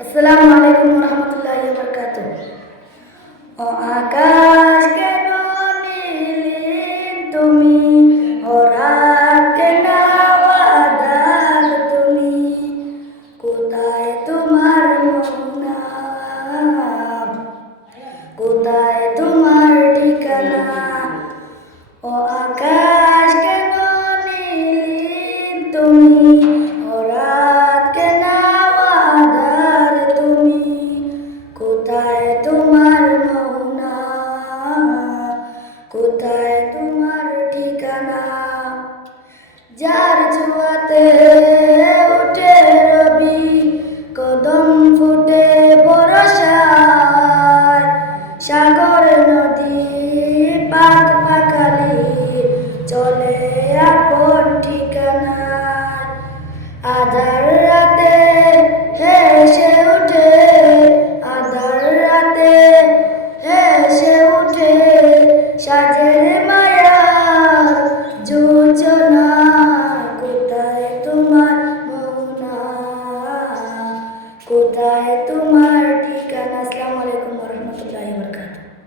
আসসালামু আলাইকুম রহমতুল্লাহি ওয়া বারাকাতুহু। ও আকাশ কেন নীল তুমি, ও রাত কেন আঁধার তুমি, কোথায় তোমার মোহনা, কোথায় তোমার ঠিকানা। ও আকাশ কেন নীল তুমি, ও রাত কেন আঁধার তুমি, কোথায় তোমার মোহনা, কোথায় তোমার ঠিকানা। যার ছোঁয়াতে উঠে রবি, কদম ফুটে বরসায়, সাগর নদী পাক পাখালি চলে আপন ঠিকানায়। আধার রাতে হেসে উঠে, আধার রাতে হেসে উঠে সাজের মায়ার যোজনা, কোথায় তোমার মোহনা, কোথায় তোমার ঠিকানা। আসসালামু আলাইকুম ওয়া রাহমাতুল্লাহি ওয়া বারাকাতুহু।